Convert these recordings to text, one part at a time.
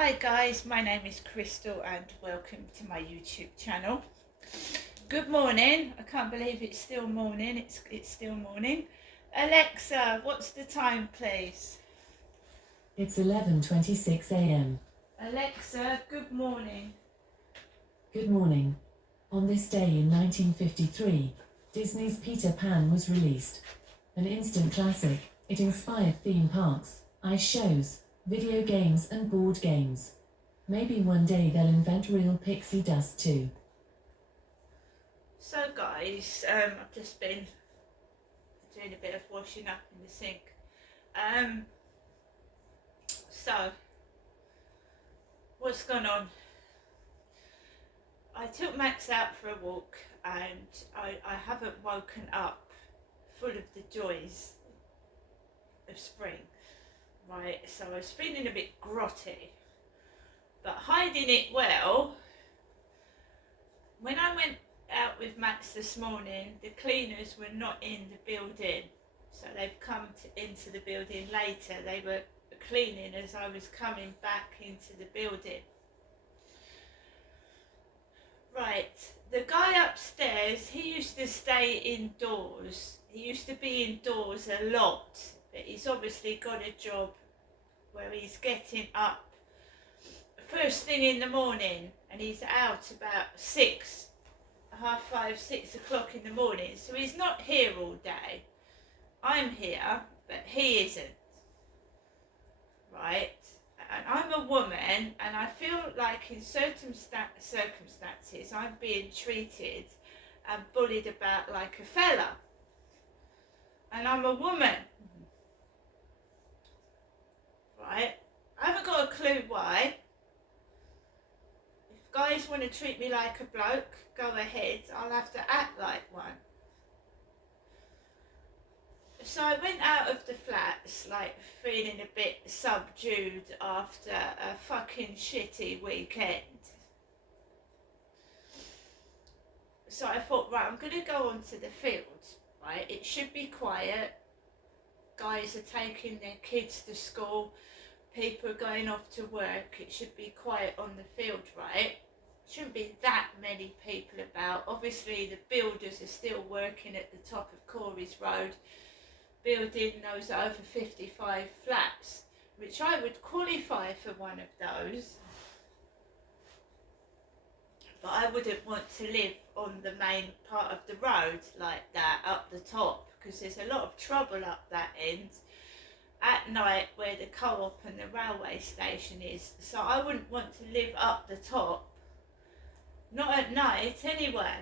Hi guys, my name is Crystal and welcome to my YouTube channel. Good morning. I can't believe it's still morning. It's still morning. Alexa, what's the time please? It's 11:26 a.m. Alexa, good morning. Good morning. On this day in 1953, Disney's Peter Pan was released. An instant classic, it inspired theme parks, ice shows, video games and board games. Maybe one day they'll invent real pixie dust too. So guys, I've just been doing a bit of washing up in the sink. So what's gone on? I took Max out for a walk and I haven't woken up full of the joys of spring, right? So I was feeling a bit grotty, but hiding it well. When I went out with Max this morning, the cleaners were not in the building, so they've come into the building later. They were cleaning as I was coming back into the building. Right, the guy upstairs, he used to stay indoors. He used to be indoors a lot, but he's obviously got a job where he's getting up first thing in the morning and he's out about 6, half 5, 6 o'clock in the morning. So he's not here all day. I'm here, but he isn't. Right? And I'm a woman and I feel like in certain circumstances I'm being treated and bullied about like a fella. And I'm a woman. Right? I haven't got a clue why. If guys want to treat me like a bloke, go ahead. I'll have to act like one. So I went out of the flats like feeling a bit subdued after a fucking shitty weekend. So I thought, right, I'm going to go onto the field, right? It should be quiet. Guys are taking their kids to school. People are going off to work. It should be quiet on the field, right? Shouldn't be that many people about. Obviously the builders are still working at the top of Corey's Road, building those over 55 flats, which I would qualify for one of those, but I wouldn't want to live on the main part of the road like that up the top, because there's a lot of trouble up that end at night where the co-op and the railway station is. So I wouldn't want to live up the top, not at night anyway.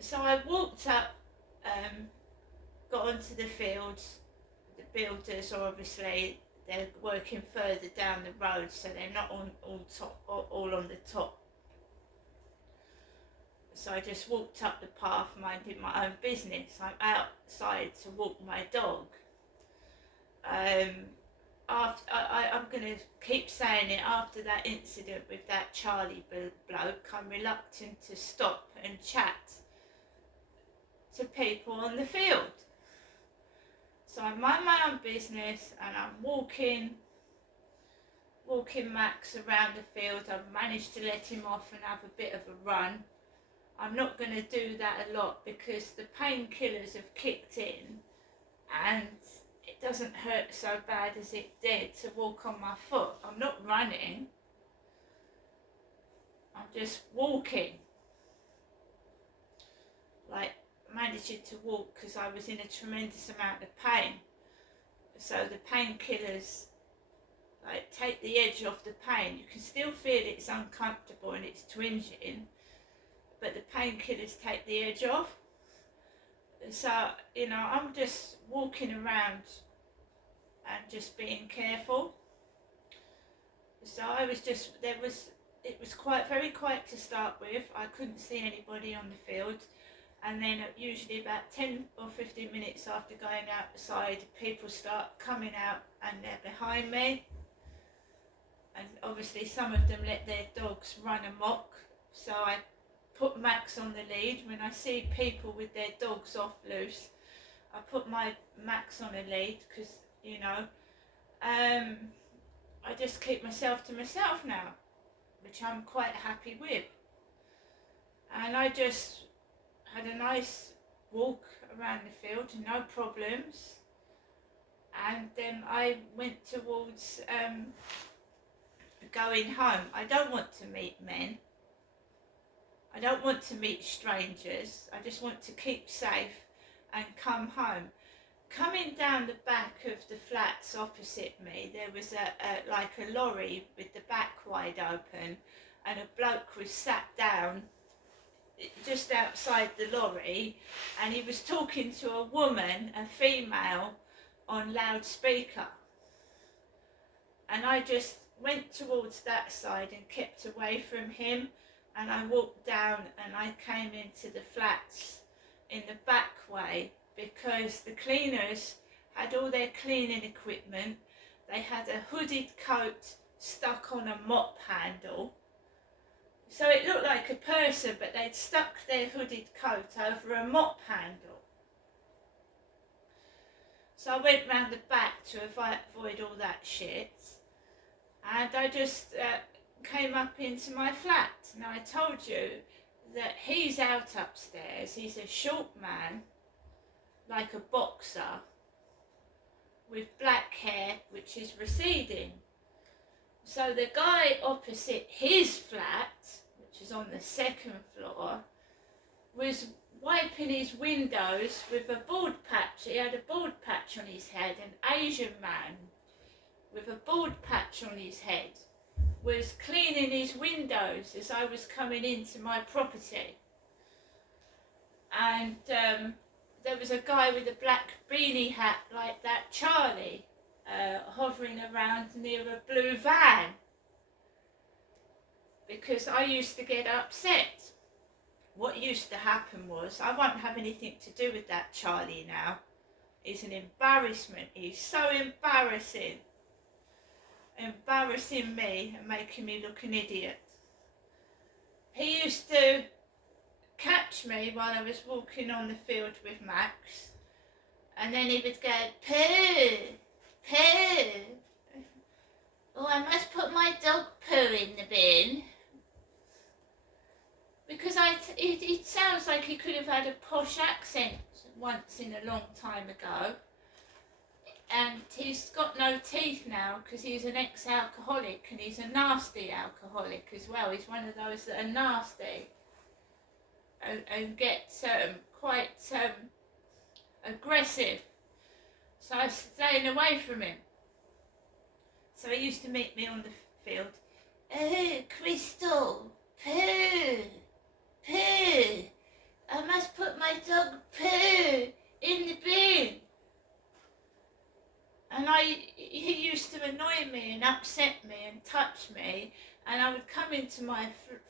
So I walked up, got onto the fields. The builders are obviously, they're working further down the road, so they're not all on the top. So I just walked up the path, minding my own business. I'm outside to walk my dog. I'm going to keep saying it, after that incident with that Charlie bloke, I'm reluctant to stop and chat to people on the field. So I mind my own business and I'm walking Max around the field. I've managed to let him off and have a bit of a run. I'm not going to do that a lot because the painkillers have kicked in and it doesn't hurt so bad as it did to walk on my foot. I'm not running, I'm just walking, like managing to walk because I was in a tremendous amount of pain. So the painkillers like take the edge off the pain. You can still feel it's uncomfortable and it's twinging, but the painkillers take the edge off. So, you know, I'm just walking around and just being careful. So I was just, it was quite very quiet to start with. I couldn't see anybody on the field. And then usually about 10 or 15 minutes after going outside, people start coming out and they're behind me. And obviously some of them let their dogs run amok. So I put Max on the lead. When I see people with their dogs off loose, I put my Max on a lead because, you know, I just keep myself to myself now, which I'm quite happy with. And I just had a nice walk around the field, no problems. And then I went towards going home. I don't want to meet men. I don't want to meet strangers. I just want to keep safe and come home. Coming down the back of the flats opposite me, there was like a lorry with the back wide open, and a bloke was sat down just outside the lorry, and he was talking to a woman, a female, on loudspeaker. And I just went towards that side and kept away from him, and I walked down and I came into the flats in the back way, because the cleaners had all their cleaning equipment. They had a hooded coat stuck on a mop handle, so it looked like a person, but they'd stuck their hooded coat over a mop handle. So I went round the back to avoid all that shit, and I just came up into my flat. Now, I told you that he's out upstairs. He's a short man, like a boxer, with black hair which is receding. So the guy opposite his flat, which is on the second floor, was wiping his windows with a bald patch. He had a bald patch on his head. An Asian man with a bald patch on his head was cleaning his windows as I was coming into my property. And there was a guy with a black beanie hat like that, Charlie, hovering around near a blue van, because I used to get upset. What used to happen was, I won't have anything to do with that Charlie now. He's an embarrassment. He's so embarrassing. Embarrassing me and making me look an idiot. He used to catch me while I was walking on the field with Max, and then he would go, poo, poo. Oh, I must put my dog poo in the bin. Because it sounds like he could have had a posh accent once in a long time ago. And he's got no teeth now because he's an ex-alcoholic, and he's a nasty alcoholic as well. He's one of those that are nasty and get quite aggressive. So I was staying away from him. So he used to meet me on the field. Oh, Crystal, poo, poo. I must put my dog poo in the bin. And he used to annoy me and upset me and touch me, and I would come into my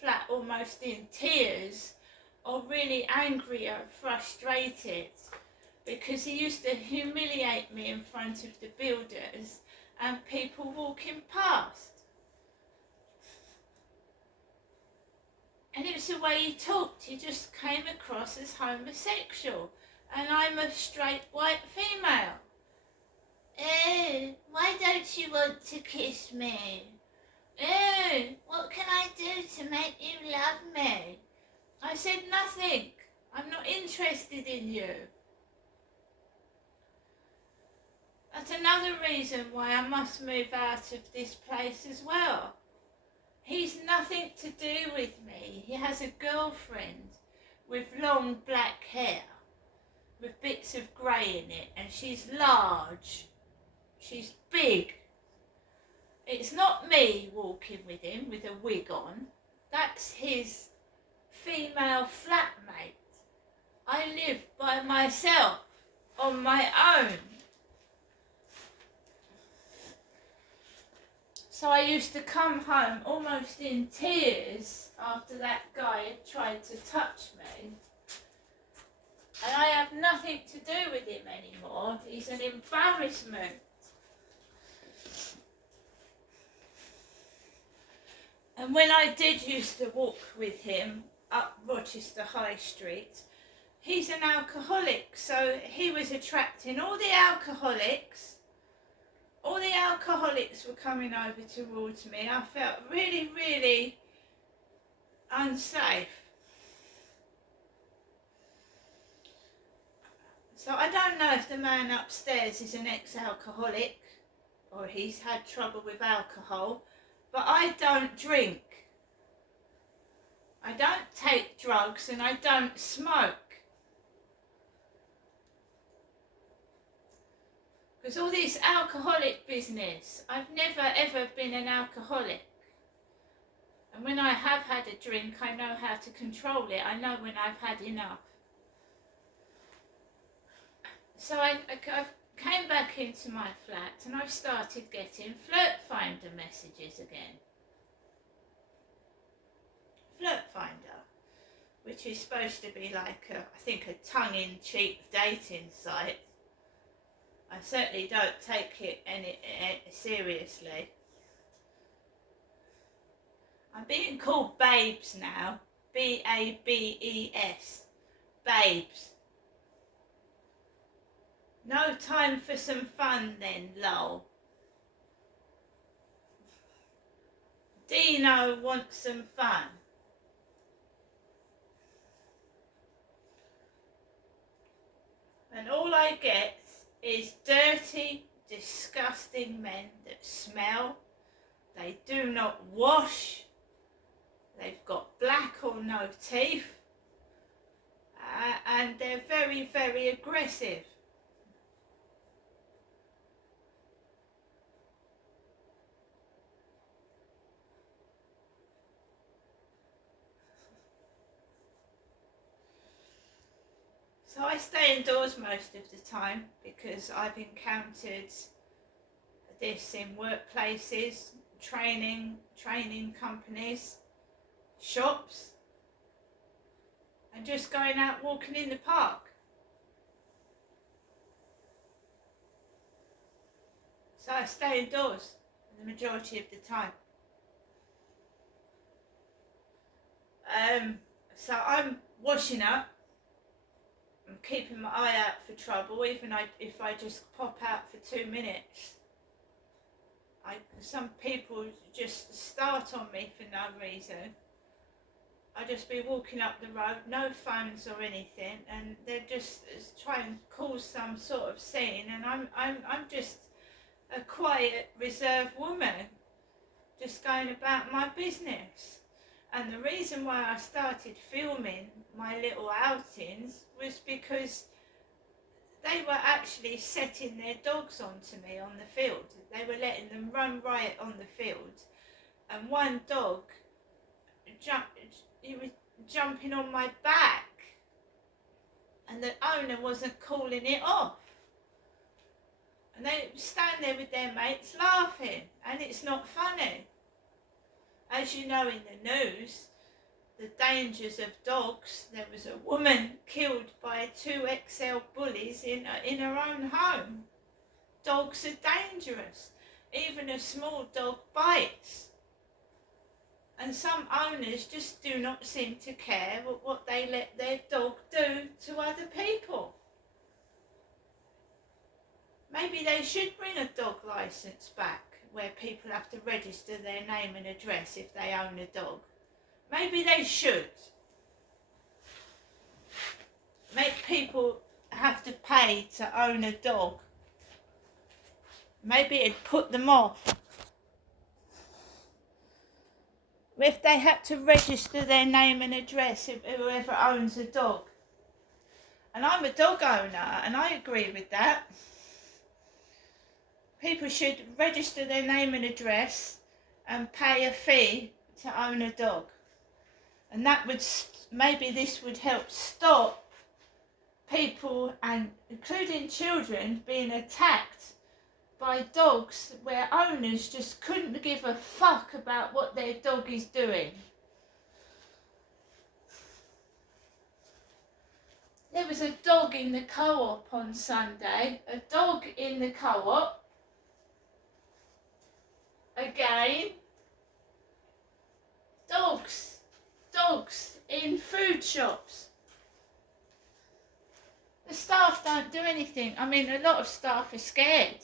flat almost in tears, or really angry or frustrated, because he used to humiliate me in front of the builders and people walking past. And it was the way he talked. He just came across as homosexual, and I'm a straight white female. Oh, why don't you want to kiss me? Oh, what can I do to make you love me? I said nothing. I'm not interested in you. That's another reason why I must move out of this place as well. He's nothing to do with me. He has a girlfriend with long black hair, with bits of grey in it, and she's large. She's big. It's not me walking with him with a wig on. That's his female flatmate. I live by myself, on my own. So I used to come home almost in tears after that guy had tried to touch me. And I have nothing to do with him anymore. He's an embarrassment. And when I did used to walk with him up Rochester High Street, he's an alcoholic, so he was attracting all the alcoholics all the alcoholics were coming over towards me. I felt really, really unsafe. So I don't know if the man upstairs is an ex-alcoholic or he's had trouble with alcohol, but I don't drink. I don't take drugs and I don't smoke. Because all this alcoholic business, I've never ever been an alcoholic. And when I have had a drink, I know how to control it. I know when I've had enough. So I came back into my flat and I've started getting Flirt Finder messages again. Flirt Finder, which is supposed to be like I think a tongue-in-cheek dating site. I certainly don't take it any seriously. I'm being called Babes now. B-A-B-E-S. Babes. No time for some fun then, lol. Dino wants some fun. And all I get is dirty, disgusting men that smell. They do not wash. They've got black or no teeth. And they're very, very aggressive. So I stay indoors most of the time because I've encountered this in workplaces, training companies, shops, and just going out walking in the park. So I stay indoors the majority of the time. So I'm washing up. I'm keeping my eye out for trouble, even if I just pop out for 2 minutes. Some people just start on me for no reason. I just be walking up the road, no phones or anything, and they're just trying to cause some sort of scene, and I'm just a quiet, reserved woman, just going about my business. And the reason why I started filming my little outings was because they were actually setting their dogs onto me on the field. They were letting them run riot on the field. And one dog, he was jumping on my back. And the owner wasn't calling it off. And they stand there with their mates laughing. And it's not funny. As you know in the news, the dangers of dogs, there was a woman killed by 2 XL bullies in her own home. Dogs are dangerous. Even a small dog bites. And some owners just do not seem to care what they let their dog do to other people. Maybe they should bring a dog licence back, where people have to register their name and address if they own a dog. Maybe they should. Make people have to pay to own a dog. Maybe it'd put them off. If they had to register their name and address, if whoever owns a dog. And I'm a dog owner, and I agree with that. People should register their name and address and pay a fee to own a dog. And that would, maybe this would help stop people, and including children, being attacked by dogs where owners just couldn't give a fuck about what their dog is doing. There was a dog in the co-op on Sunday, a dog in the co-op. Again, dogs in food shops. The staff don't do anything. I mean, a lot of staff are scared.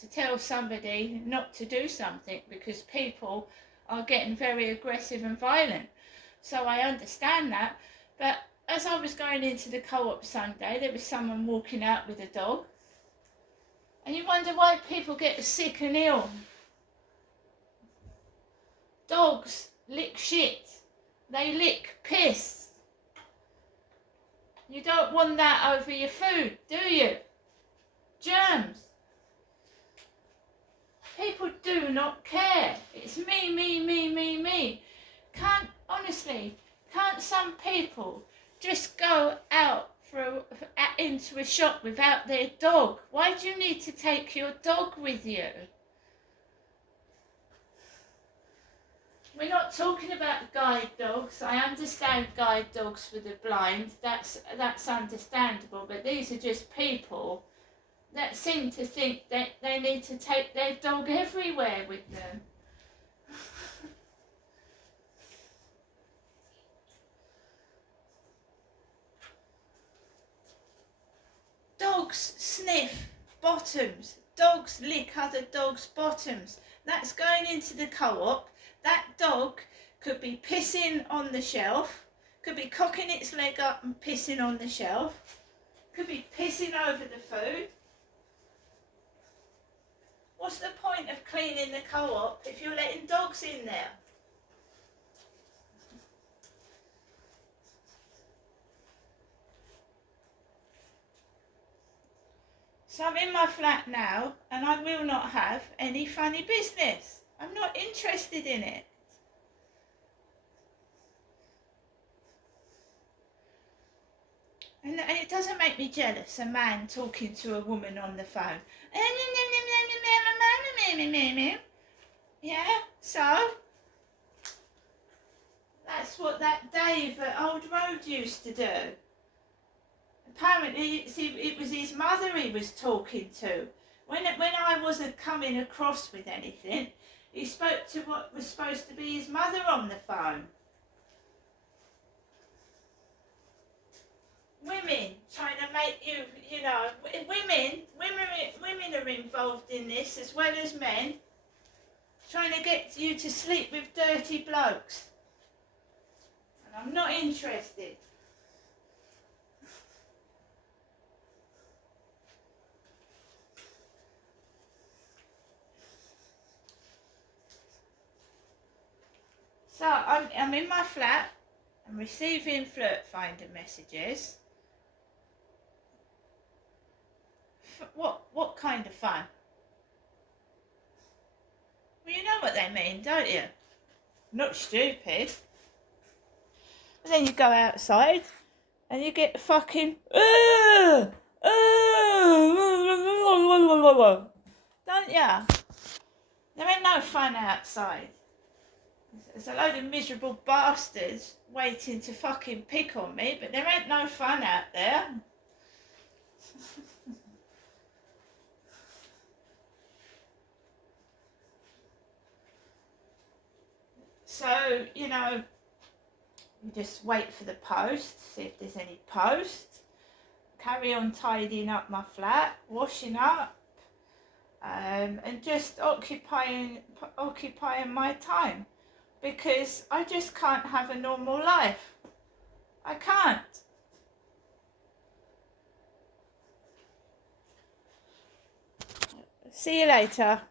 to tell somebody not to do something because people are getting very aggressive and violent. So I understand that. But as I was going into the Co-op Sunday, there was someone walking out with a dog. And you wonder why people get sick and ill. Dogs lick shit. They lick piss. You don't want that over your food, do you? Germs. People do not care. It's me, me, me, me, me. Honestly, can't some people just go out into a shop without their dog? Why do you need to take your dog with you? We're not talking about guide dogs. I understand guide dogs for the blind. That's understandable. But these are just people that seem to think that they need to take their dog everywhere with them. Dogs sniff bottoms. Dogs lick other dogs' bottoms. That's going into the Co-op. That dog could be pissing on the shelf, could be cocking its leg up and pissing on the shelf, could be pissing over the food. What's the point of cleaning the Co-op if you're letting dogs in there? So I'm in my flat now and I will not have any funny business. I'm not interested in it. And it doesn't make me jealous, a man talking to a woman on the phone. Yeah, so that's what that Dave at Old Road used to do. Apparently it was his mother he was talking to. When I wasn't coming across with anything, he spoke to what was supposed to be his mother on the phone. Women trying to make you, women are involved in this as well as men, trying to get you to sleep with dirty blokes. And I'm not interested. So I'm in my flat, I'm receiving Flirt Finder messages. What kind of fun? Well, you know what they mean, don't you? Not stupid. But then you go outside and you get fucking don't ya? There ain't no fun outside. There's a load of miserable bastards waiting to fucking pick on me, but there ain't no fun out there. So, you just wait for the post, see if there's any post. Carry on tidying up my flat, washing up, and just occupying my time. Because I just can't have a normal life. I can't. See you later.